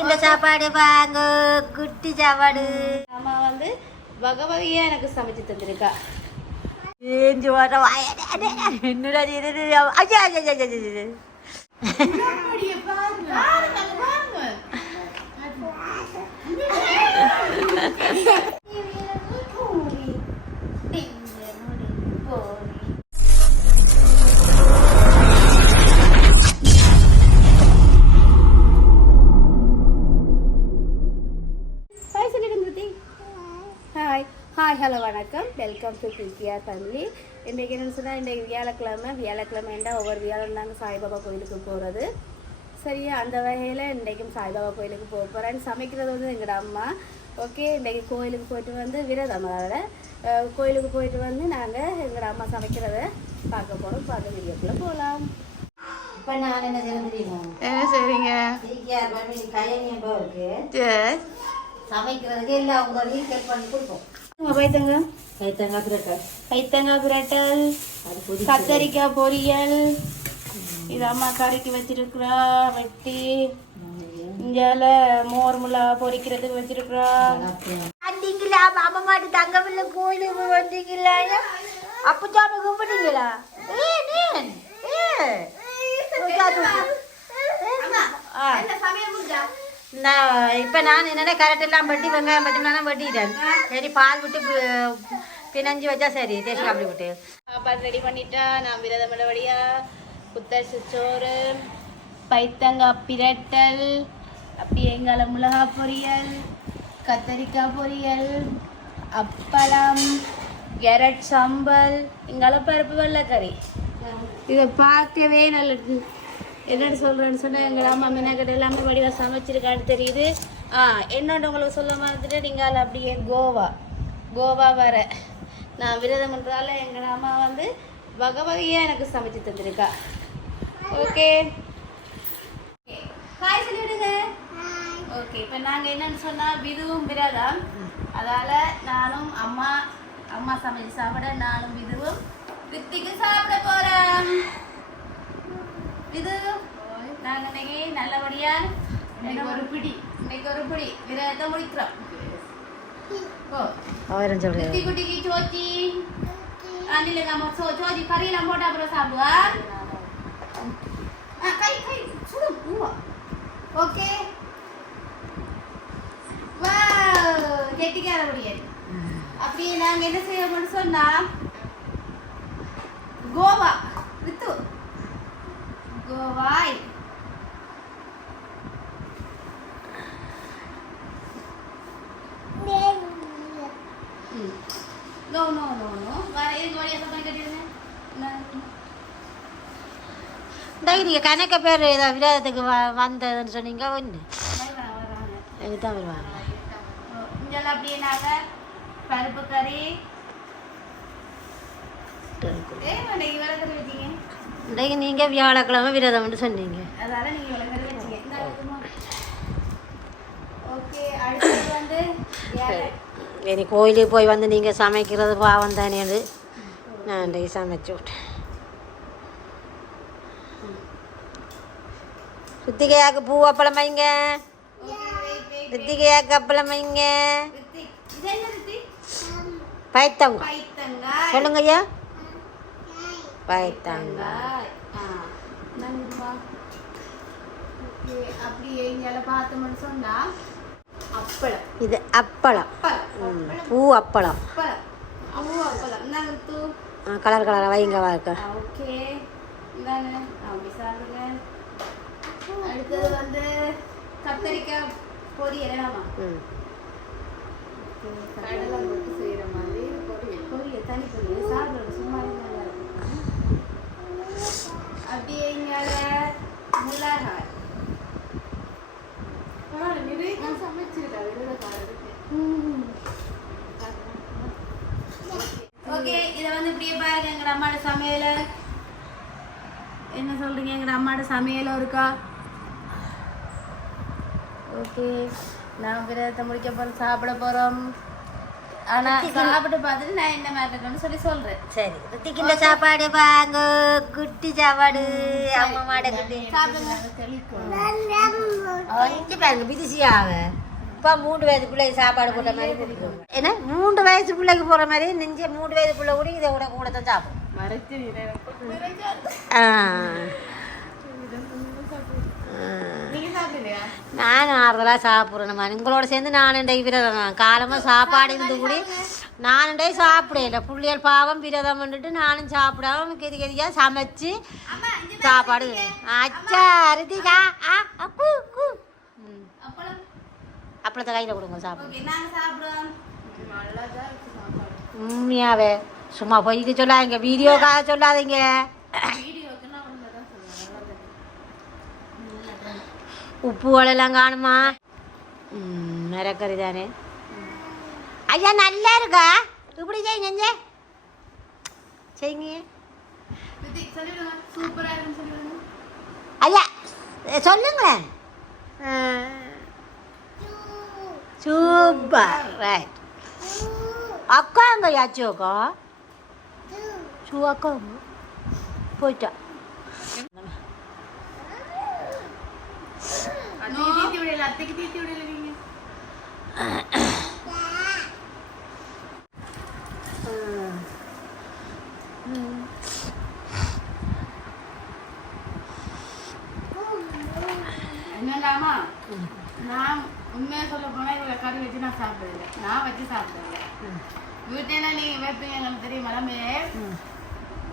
இந்த சாப்பாடு வாங்க குட்டி சாப்பாடு. அம்மா வந்து வகை வகையா எனக்கு சமைச்சு தந்திருக்கா. ஏஞ்சு வர என்னடா ஐயா, ஐயா, ஐயா, ஐயா, ஐயா. ஹாய் ஹலோ வணக்கம். வெல்கம் டு பிபிஆர் ஃபேமிலி இன்றைக்கு என்னன்னு சொன்னால் இன்றைக்கு வியாழக்கிழமை. வியாழக்கிழமைண்டா ஒவ்வொரு வியாழன் நாங்கள் சாய்பாபா கோயிலுக்கு போகிறது சரியா? அந்த வகையில் இன்றைக்கும் சாய்பாபா கோயிலுக்கு போக போகிறேன் சமைக்கிறது வந்து எங்களோட அம்மா. ஓகே இன்றைக்கு கோயிலுக்கு போயிட்டு வந்து விரதம் அஹ், கோயிலுக்கு போயிட்டு வந்து நாங்கள் எங்களோட அம்மா சமைக்கிறத பார்க்க போகிறோம் பார்க்க வீடியோக்குள்ளே போகலாம் இப்ப நான் என்ன செய்யணும் தெரியுமா? என்ன சரிங்க. சமைக்கிறதுக்கு எல்லா உதவியும் செக் பண்ணி கொடுப்போம். பைத்தங்க. கைத்தங்காய் பிரட்டல். பைத்தங்காய் பிரட்டல் கத்தரிக்காய் பொரியல். இது அம்மா கறிக்கு வச்சிருக்கிறா வெட்டி. இஞ்சால மோர் முளா பொரிக்கிறதுக்கு வச்சிருக்கிறா. வந்தீங்களா? மாமா மாட்டு தங்கமில்ல கோயிலுக்கு வந்தீங்களா? அப்பச்சாமி கும்பிட்டீங்களா ஏன் ஏன் ஏன்? நான் இப்போ நான் என்னென்ன கரெக்டெல்லாம் வட்டி வெட்டி வெங்காயம் பச்சைமிளகாம் வெட்டிட்டேன். சரி பால் விட்டு பிணைஞ்சு வச்சா சரி தேசி அப்படி விட்டு. சாப்பாடு ரெடி பண்ணிட்டா நான் விரதம் வழியா புத்தரிசி சோறு பைத்தங்காய் பிரட்டல் அப்படி எங்கால மிளகா பொரியல் கத்தரிக்காய் பொரியல் அப்பளம் கேரட் சாம்பல் எங்கால பருப்பு வெள்ளைக்கறி. இதை பார்க்கவே நல்லது. என்னென்னு சொல்கிறேன்னு சொன்னால் எங்கள் அம்மா மினக்கடை எல்லாமே வடிவாக சமைச்சிருக்கான்னு தெரியுது. ஆ என்னோட உங்களுக்கு சொல்ல மாதிரிட்டு நீங்கள் அப்படியே கோவா கோவா வர. நான் விரதம் என்றால எங்கள் அம்மா வந்து வகை வகையாக எனக்கு சமைச்சு தந்திருக்கா. ஓகே. ஹாய் சொல்லிவிடுங்க ஓகே இப்போ நாங்கள் என்னன்னு சொன்னால் விதுவும் விரதம். அதால் நானும் அம்மா அம்மா சமைச்சு சாப்பிட நானும் விதுவும் வித்திக்கு சாப்பிட போகிறேன் இது நாங்கள் இன்னைக்கு நல்லபடியா இன்னைக்கு ஒரு பிடி. இன்னைக்கு ஒரு பிடி. விரதத்தை முடிக்கிறோம். ஆயிரம் சொல்லுங்க குட்டிக்கு சோச்சி. அனில நம்ம சோ சோச்சி கறியெல்லாம் போட்டு அப்புறம் சாப்பிடுவா? ஆ, கை கை. சுடும் பூவா. ஓகே. வா கெட்டிக்கார முடியாது அப்படியே நாங்க என்ன செய்யணும்னு சொன்னா கோவா. வித்து கோவாய் நோ நோ நோ நோ வேற எதுக்கு வழியாக சத்தம் கட்டிடுங்க இந்த நீங்கள் கணக்க பேர் ஏதோ விரதத்துக்கு வ வந்ததுன்னு சொன்னீங்க ஒன்று இதுதான் வருவாங்க இங்கெல்லாம் அப்படியே நாங்கள் பருப்பு கறி இன்றைக்கு நீங்கள் வியாழக்கிழமை விரதம்னு சொன்னீங்க. அதால நீங்க விளக்கறி வச்சீங்க. ஓகே அடுத்தது வந்து ஏழை. இனி கோயிலுக்கு போய் வந்து நீங்கள் சமைக்கிறது பாவம் தானேன்னு நான் இன்றைக்கு சமைச்சு விட்டேன். ரித்திகையாக்கு பூ அப்பளம் வைங்க. ரித்திகையாக்கு அப்பளம் வைங்க. பைத்தங்காய். சொல்லுங்க ஐயா நன்றிம்மா. Okay, அப்படியே இங்கெல்லாம் பார்த்தோம்னு சொன்னா அப்பளம். இது அப்பளம். பூ அப்பளம். அவ்வளோ அப்பளம். கலர் கலராக வைங்க வாக்க ஆ, ஓகே. இந்தாங்க அப்படி சாப்பிடுங்க. அடுத்தது வந்து கத்தரிக்காய் பொரியல். ம். கடலை போட்டு செய்கிற மாதிரி பொரியல். பொரியல் தனி பொரியல். சாப்பிடுறது சும்மா மிளகாய் நிறைய விருதக்காரருக்கு ஓகே இதை வந்து இப்படியே பாருங்க எங்கள் அம்மாவோட சமையலை. என்ன சொல்றீங்க எங்கள் அம்மாவோட சமையலும் இருக்கா? ஓகே நான் விரதத்தை முடிக்க போகிறோம் சாப்பிட போகிறோம் ஆனா சாப்பிட்டு பார்த்துட்டு நான் என்ன மாதிரி இருக்குன்னு சொல்லி சொல்றேன். சரி ரித்திக்கின்ற சாப்பாடு வாங்க குட்டி சாப்பாடு. அம்மா மாட குட்டி. சாப்பிடுங்க. பாருங்க பிதிசியாவ இப்போ மூன்று வயசு பிள்ளைக்கு சாப்பாடு போட்ட மாதிரி குடிக்கும். ஏன்னா மூன்று வயசு பிள்ளைக்கு போற மாதிரி நெஞ்ச மூன்று வயசு பிள்ளை கூட இதை கூட கூட தான் சாப்பிடும். ஆ. நீங்க சாப்பிடலையா நான் ஆறுதலாக சாப்பிட்றேன் உங்களோட சேர்ந்து நானுண்டே விரதம் காலமாக சாப்பாடு இருந்து கூடி நானுண்டே சாப்பிடல புள்ளியல் பாவம் விரதம் பண்ணிட்டு நானும் சாப்பிடாம கெதி கெதியாக சமைச்சு சாப்பாடு அச்சா ரிதிகா ஆ அப்பு கூ அப்பளத்தை கையில் கொடுங்க சாப்பிடு. ஓகே நாங்க சாப்பிடுவோம் உண்மையாவே. சும்மா பொய்க்கு சொல்லாதீங்க வீடியோக்காக சொல்லாதீங்க வீடியோக்கு நான் ஒன்று தான் சொல்லுவேன் நல்லா தான் உப்புகளெல்லாம் காணுமா? ம் மிரக்கறி தானே. ஐயா நல்லா இருக்கா? இப்படி செய்யுங்க. இங்க. செய்யுங்க ஐயா சொல்லுங்களேன். சூப்பர் ரைட் அக்கா அங்க யாச்சு அக்கா? சூ அக்கா. போயிட்டா. அத்தைக்கு தீத்தி விடல நீங்க என்னடாமா நான் உண்மையா சொல்ல போனால் இவளை கறி வச்சு நான் சாப்பிடல நான் வச்சு சாப்பிடல வீட்டில நீங்க வைப்பீங்க எனக்கு தெரியும் மலமே?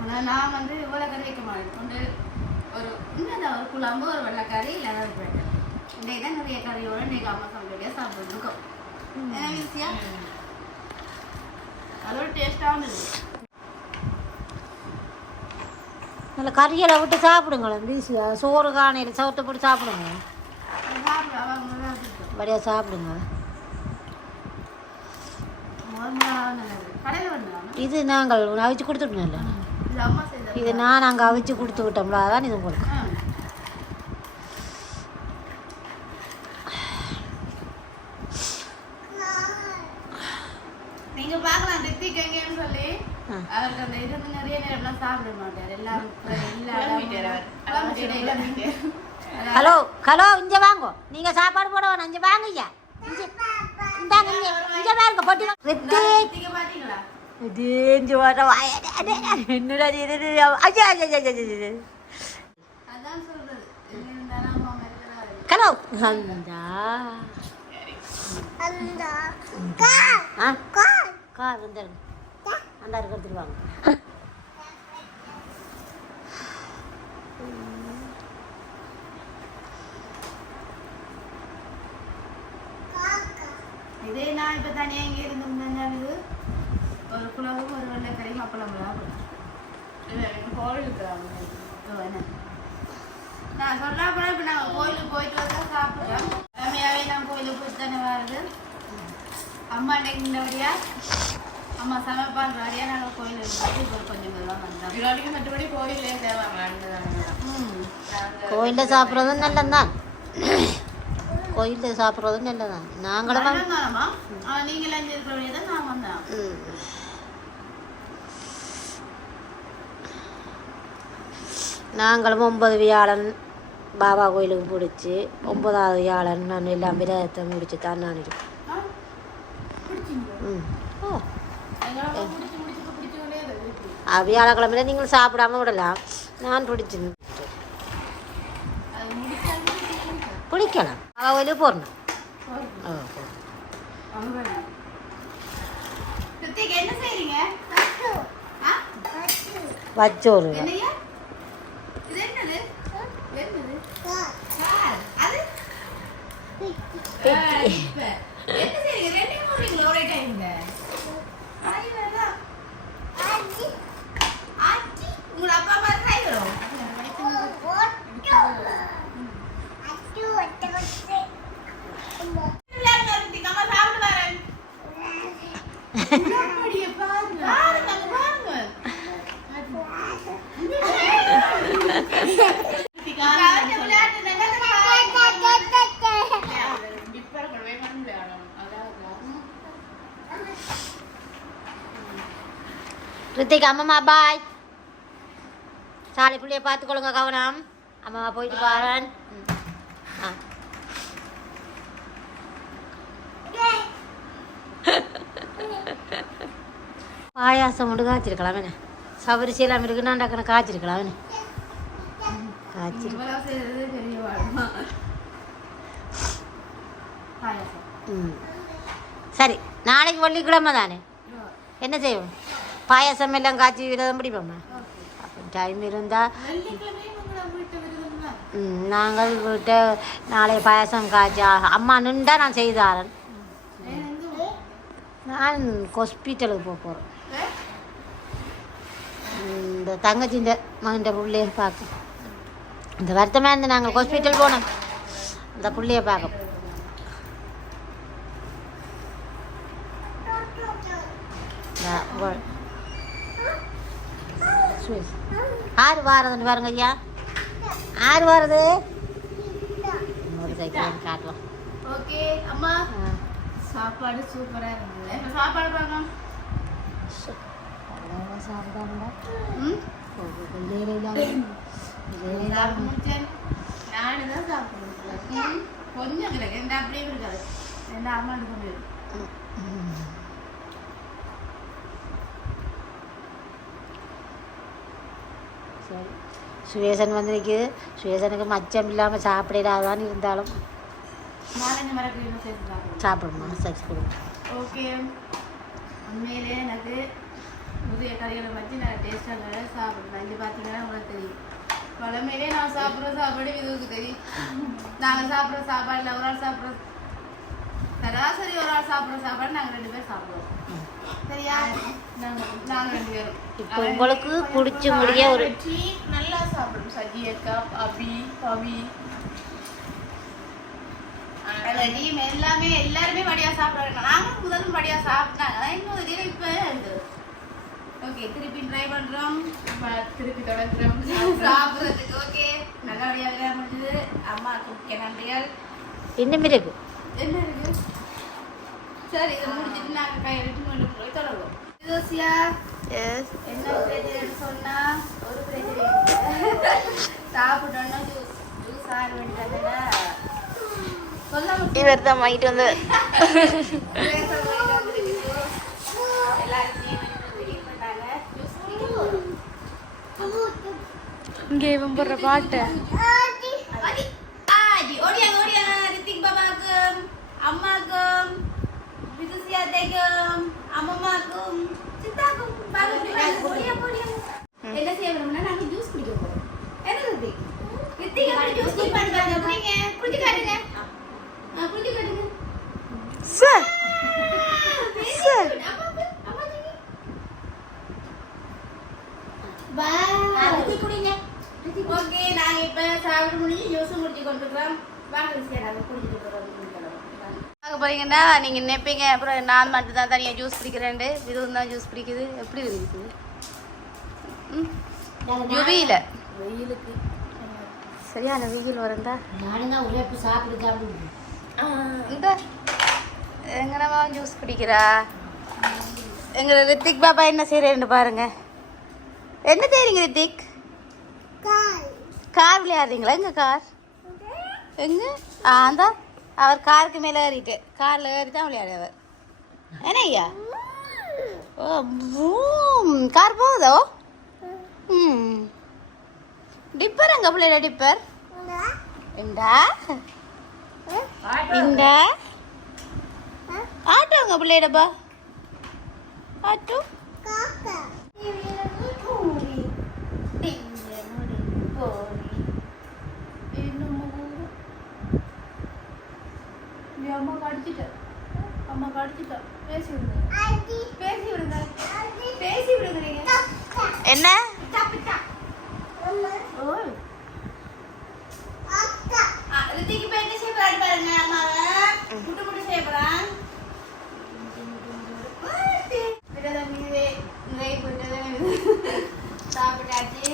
ஆனா நான் வந்து இவ்வளோ கறி வைக்க மாட்டேன். வந்து ஒரு இன்னும் ஒரு குழம்பு ஒரு வெள்ளைக்கறி இல்லைன்னா ஒரு தான் நிறைய கறியோட இன்னைக்கு அம்மா சமையலையே சாப்பிட்டுருக்கோம் என்ன ஈஸியா அதோட டேஸ்டாகவும் இருக்கு நல்ல கறியெல்லாம் விட்டு சாப்பிடுங்களேன் வீசியா சோறு காணையில் சவுத்தை போட்டு சாப்பிடுங்க வடியா சாப்பிடுங்க இது நாங்கள் அவிச்சு கொடுத்துட்டோம்ல இது அம்மா செய்த இது நான் நாங்கள் அவிச்சு கொடுத்து விட்டோம்ல அதான் இது உங்களுக்கு ஆ. நீங்க பார்க்கலாம் ரித்திக் எங்கேன்னு சொல்லி ஆ. அவருக்கு அந்த இது வந்து நிறைய நேரம்லாம் சாப்பிட மாட்டார் எல்லாம் எல்லா ஹலோ ஹலோ இங்கே நீங்கள் சாப்பாடு போட வேணாம் இங்கே வாங்க ஐயா. இங்கே. இந்தாங்க இங்கே. இங்கே பாருங்க பொட்டி ரித்திக் பாத்தீங்களா இது இங்கே வர என்னடா இது? இது ஐயா ஐயா அந்த. ஆ? கார் வந்துருங்க. அந்த இருக்கிறது வாங்க. இதே நான் இப்ப தனியா இங்க இருந்திருந்தேன்னா இது ஒரு குழம்பும் ஒரு வெள்ளைக்கறியும் அப்பளம்லாம் கோயிலுக்கு நான் சொல்றா போனா இப்ப நாங்க கோயிலுக்கு போயிட்டு வந்தா சாப்பிடுறோம் கிழமையாவே நான் கோயிலுக்கு போயிட்டு தானே வருது அம்மா இன்னைக்கு அம்மா சமைப்பான்றாடியா நாங்கள் கோயிலுக்கு போயிட்டு இப்போ கொஞ்சம் பேர்லாம் வந்தோம் இல்லாட்டிக்கு மற்றபடி கோயிலே தேவை ம் கோயிலில் சாப்பிட்றதும் நல்லதுதான் கோயிலில் சாப்பிட்றதும் நல்லதுதான் நாங்களும். நாங்களும் ஒன்பது வியாழன் பாபா கோயிலுக்கு பிடிச்சி ஒன்பதாவது வியாழன் நான் எல்லாம் விரதத்தை முடிச்சு தான் நான் இருக்கேன். ம். ஓ. வியாழக்கிழமையில நீங்கள் சாப்பிடாம விடலாம். நான் பிடிச்சி பிடிக்கும். பிடிக்கலாம் பாபா கோயிலுக்கு போடணும் ஓ போ. அவங்க ரித்திக், என்ன செய்றீங்க ஆ? வச்சோறு என்னய்யா? இது என்னது? என்னது? கார். அது? ஆ, இப்ப. என்ன செய்றீங்க? ரெண்டையும் போடுறீங்களா ஒரே டைம்ல? ஐயோடா. ஆச்சி. உங்களோட அப்பா அம்மா கை வரும். விளையாடுங்க, ரித்திக். அம்மா சாப்பிட்டு வரேன். அப்படியே பாருங்க. பாருங்க, அங்க பாருங்க. ரித்திக், ஆ, விளையாட்டு நல்லா பாருங்க. இப்ப இருக்கிற வேகமா விளையாடு. ரித்திக் அம்மம்மா பாய் சாலை பிள்ளைய பார்த்துக்கொள்ளுங்க கவனம். அம்மா போயிட்டு பாரன். ஆ. பாயாசம் மட்டும் காய்ச்சிருக்கலாம் என்ன? சவரிசி இருக்குன்னா டக்குனு காய்ச்சிருக்கலாம் என்ன? ம். சரி நாளைக்கு வெள்ளிக்கிழமை தானே? என்ன செய்வோம்? பாயசம் எல்லாம் காய்ச்சி விரதம் பிடிப்போம்மா அப்போ டைம் இருந்தால் ம், நாங்கள் விட்டு நாளை பாயசம் காய்ச்சா அம்மா நின்றா நான் செய்தாரன். நான் ஹாஸ்பிட்டலுக்கு போக போகிறோம் இந்த தங்கச்சி இந்த மகன் பிள்ளைய பார்க்க. இந்த வருத்தமாக இருந்து நாங்கள் ஹாஸ்பிட்டல் போனோம். அந்த பிள்ளைய பார்க்க. ஆறு வாரதுன்னு பாருங்க ஐயா. ஆறு வாரது. சைக்கிள் காட்டலாம். ஓகே அம்மா. சாப்பாடு சூப்பரா இருந்தது. இப்ப சாப்பாடு பார்க்கலாம் ம்? சாப்பிட்டு முடிச்சேன் நானு தான் சாப்பிடுவேன் ம், கொஞ்சம் கிடையாது ரெண்டு அப்படியே இருக்காது ரெண்டு அம்மாண்டு கொண்டு சரி. சுவேசன் வந்திருக்கு. சுவேசனுக்கு மச்சம் இல்லாமல் சாப்பிடாதான் இருந்தாலும் சாப்பிடுமா? சரி கொடுங்க ஓகே. உண்மையிலே எனக்கு புதிய கறிகளை வச்சு நான் டேஸ்ட்டாக சாப்பிடுவேன். இங்கே பார்த்தீங்கன்னா உங்களுக்கு தெரியும். பழமையிலே நான் சாப்பிட்ற சாப்பாடு இதுவுக்கு தெரியும். நாங்கள் சாப்பிட்ற சாப்பாடில் ஒரு ஆள் சாப்பிட்ற சராசரி ஒரு ஆள் சாப்பிட்ற சாப்பாடு நாங்கள் ரெண்டு பேரும் சாப்பிடுவோம். இப்போ உங்களுக்கு குடிச்சு முடிய ஒரு நல்லா சாப்பிடும் சஜி அக்கா அபி பவி. டீம் எல்லாமே எல்லாருமே வடியா சாப்பிடுறாங்க. நாங்களும் முதலும் வடியா சாப்பிட்டாங்க இன்னும் திடீர் இப்போ ஓகே திருப்பி ட்ரை பண்றோம். திருப்பி தொடங்குறோம். சாப்பிடுறதுக்கு ஓகே. நல்லபடியாக வேலை முடிஞ்சது. அம்மா குக்க நன்றிகள் இன்னும் இருக்கு? என்ன இருக்கு? சரி இதை முடிச்சிட்டு நாங்கள் கையெழுத்து கொண்டு போய் ஜோசியா எஸ் என்ன பிரச்சனைன்னு சொன்னா ஒரு பிரச்சனை சாப்பிட்டோன்னா ஜூஸ் இவர் தான். வாங்கிட்டு வந்து. இங்கே இவன் போடுற பாட்டு. Assalamualaikum. Amma aku. நினைப்பீங்க அப்புறம் நான் மட்டும் தான் தனியா ஜூஸ் குடிக்கிறேன் இதுவும் தான் ஜூஸ் குடிக்குது எப்படி இருக்குது யுவியில வெயிலுக்கு. சரியான வெயில் வரந்தா நானும் தான் உழைப்பு சாப்பிடு சாப்பிடு இந்த எங்கனமா ஜூஸ் குடிக்கிறா? எங்க ரித்திக் பாபா என்ன செய்யறேன்னு பாருங்க. என்ன செய்றீங்க ரித்திக்? கார் விளையாடுறீங்களா? எங்க கார்? எங்க? ஆ அந்த அவர் காருக்கு மேல ஏறிட்டு கார்ல ஏறி தான் விளையாடுவார். என்ன ஐயா? ஓ பூம் கார் போகுதோ? ம். டிப்பர் அங்கே பிள்ளைட டிப்பர் இந்தா. இந்த. ஆட்டோ அங்கே பிள்ளைடப்பா ஆட்டோ. அம்மா கடிச்சிட்ட. அம்மா கடிச்சிட்ட. பேசி விடுங்க. பேசி விடுங்க. பேசி விடுங்க நீங்க. என்ன? ரித்திக்கு இப்ப என்ன செய்ய போறாரு பாருங்க அம்மாவை. முட்டு முட்டு செய்ய போறான். விரதம் மீது நிறைய போயிட்டு சாப்பிட்டாச்சு.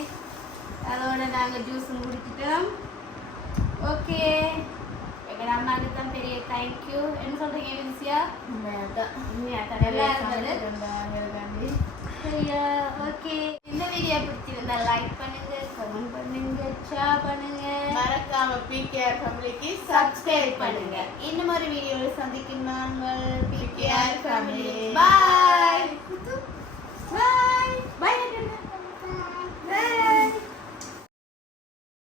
அதோட நாங்கள் ஜூஸும் குடிச்சிட்டோம். ஓகே அம்மாவுக்கு தான் பெரிய தேங்க்யூ என்ன சொல்றீங்க விசியா சரியா ஓகே வீடியோ பிடிச்சிருந்தா லைக் பண்ணுங்க கமெண்ட் பண்ணுங்க ஷேர் பண்ணுங்க. மறக்காம ஃபேமிலிக்கு சப்ஸ்கிரைப் பண்ணுங்க. இன்னும் ஒரு வீடியோவில் சந்திக்கும் நாங்கள். பிகேஆர் ஃபேமிலி பாய் பாய் பாய்